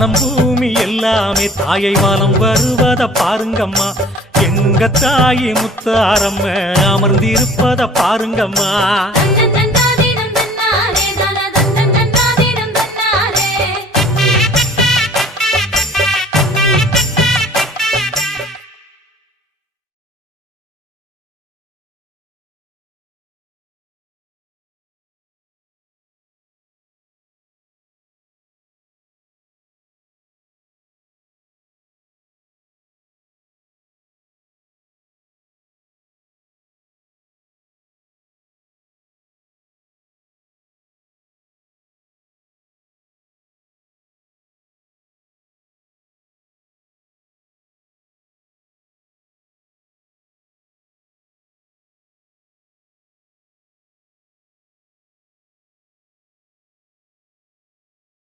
வானம் பூமி எல்லாமே தாயை வானம் வருவத பாருங்கம்மா. எங்க தாயி முத்தாரம்ம அமர்ந்திருப்பத பாருங்கம்மா.